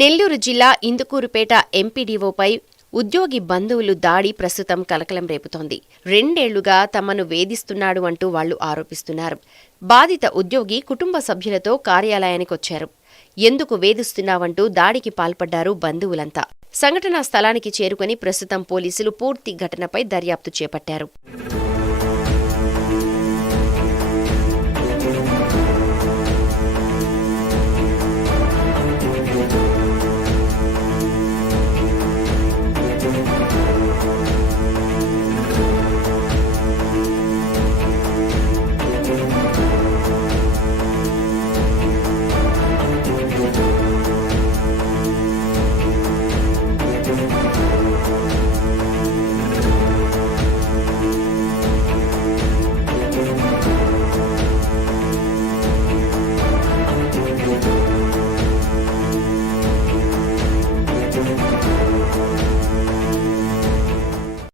నెల్లూరు జిల్లా ఇందుకూరుపేట ఎంపీడీఓపై ఉద్యోగి బంధువులు దాడి ప్రస్తుతం కలకలం రేపుతోంది. 2 ఏళ్లుగా తమను వేధిస్తున్నాడు అంటూ వాళ్లు ఆరోపిస్తున్నారు. బాధిత ఉద్యోగి కుటుంబ సభ్యులతో కార్యాలయానికొచ్చారు. ఎందుకు వేధిస్తున్నావంటూ దాడికి పాల్పడ్డారు బంధువులంతా. సంఘటనా స్థలానికి చేరుకుని ప్రస్తుతం పోలీసులు పూర్తి ఘటనపై దర్యాప్తు చేపట్టారు.